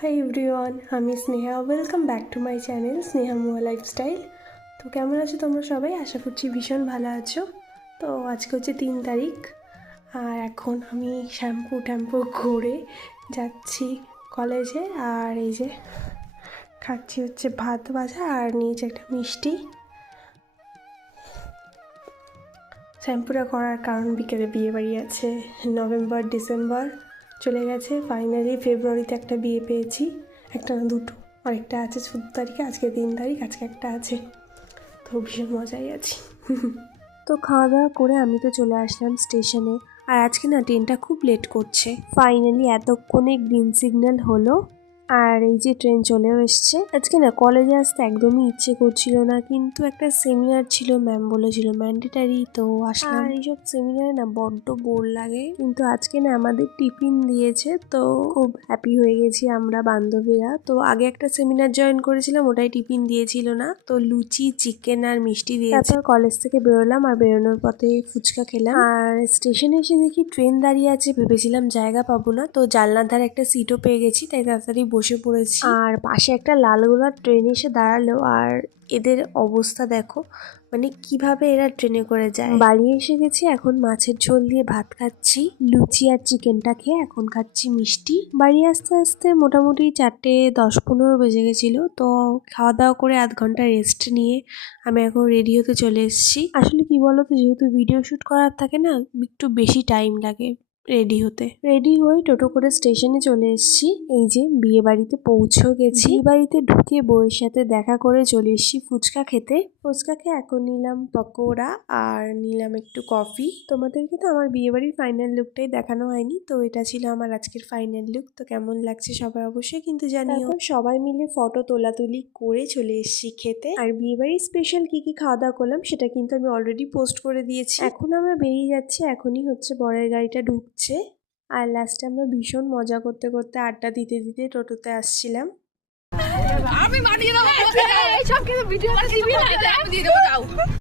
High everyone, আমি Sneha. Welcome back to my channel Sneha মুয়া lifestyle. তো কেমন আছো তোমরা সবাই? আশা করছি ভীষণ ভালো আছো। তো আজকে হচ্ছে 3 তারিখ, আর এখন আমি ট্যাম্পু করে যাচ্ছি কলেজে। আর এই যে খাচ্ছি হচ্ছে ভাত ভাজা আর নিয়েছি একটা মিষ্টি। শ্যাম্পুটা করার কারণ বিকেলে বিয়ে বাড়ি আছে। নভেম্বর ডিসেম্বর চলে গেছে, ফাইনালি ফেব্রুয়ারিতে একটা বিয়ে পেয়েছি। একটা না, দুটো। আরেকটা আছে 14 তারিখে, আজকে 3 তারিখ, আজকে একটা আছে। তো ভীষণ মজাই আছি। তো খাওয়া দাওয়া করে আমি তো চলে আসলাম স্টেশনে। আর আজকে না ট্রেনটা খুব লেট করছে। ফাইনালি এতক্ষণে গ্রিন সিগন্যাল হলো, আর এই যে ট্রেন চলেও এসছে। আজকে না কলেজে আসতে একদমই ইচ্ছে করছিল না, কিন্তু একটা সেমিনার ছিল, ম্যাম বলেছিল ম্যান্ডেটারি, তো আসলাম। আর এইসব সেমিনারে না বড্ড বোর লাগে, কিন্তু আজকে না আমাদের টিফিন দিয়েছে, তো খুব হ্যাপি হয়ে গেছি আমরা বান্ধবীরা। তো আগে একটা সেমিনার জয়েন করেছিলাম, ওটাই টিফিন দিয়েছিল না, তো লুচি, চিকেন আর মিষ্টি দিয়েছে। তারপর কলেজ থেকে বেরোলাম, আর বেরোনোর পথে ফুচকা খেলাম। আর স্টেশনে এসে দেখি ট্রেন দাঁড়িয়ে আছে, ভেবেছিলাম জায়গা পাবো না, তো জানলার ধারে একটা সিটও পেয়ে গেছি, তাই তাড়াতাড়ি বসে পড়েছি। আর পাশে একটা লাল গোলার ট্রেন এসে দাঁড়ালো, আর এদের অবস্থা দেখো, মানে কিভাবে এরা ট্রেনে করে যায়। বাড়ি এসে গেছি, এখন মাছের ঝোল দিয়ে ভাত খাচ্ছি। লুচি আর চিকেনটা খেয়ে এখন খাচ্ছি মিষ্টি। বাড়ি আসতে আসতে মোটামুটি 4:10-15 বেজে গেছিলো। তো খাওয়া দাওয়া করে আধ ঘন্টা রেস্ট নিয়ে আমি এখন রেডি হতে চলে এসেছি। আসলে কি বলতো, যেহেতু ভিডিও শ্যুট করার থাকে না, একটু বেশি টাইম লাগে রেডি হতে। রেডি হয়ে টোটো করে স্টেশনে চলে এসেছি। এই যে বিয়ে বাড়িতে পৌঁছেও গেছি। বিয়ে বাড়িতে ঢুকে বউয়ের সাথে দেখা করে চলে এসেছি ফুচকা খেতে। ফুচকা খেয়ে এখন নিলাম পকোড়া আর নিলাম একটু কফি। তোমাদেরকে তো আমার বিয়ে বাড়ির ফাইনাল লুকটাই দেখানো হয়নি, তো এটা ছিল আমার আজকের ফাইনাল লুক। তো কেমন লাগছে সবাই অবশ্যই কিন্তু জানিও। তারপর সবাই মিলে ফটো তোলাতুলি করে চলে এসেছি খেতে। আর বিয়ে বাড়ির স্পেশাল কি কি খাওয়া দাওয়া করলাম সেটা কিন্তু আমি অলরেডি পোস্ট করে দিয়েছি। এখন আমরা বেরিয়ে যাচ্ছি, এখনই হচ্ছে বরের গাড়িটা ঢুকছে। আর লাস্টে আমরা ভীষণ মজা করতে করতে আড্ডা দিতে দিতে টোটোতে আসছিলাম। আমি মানিয়ে দেবো, এইসব কিন্তু ভিডিও দিবি না, আমি দিয়ে দেবো, যাও।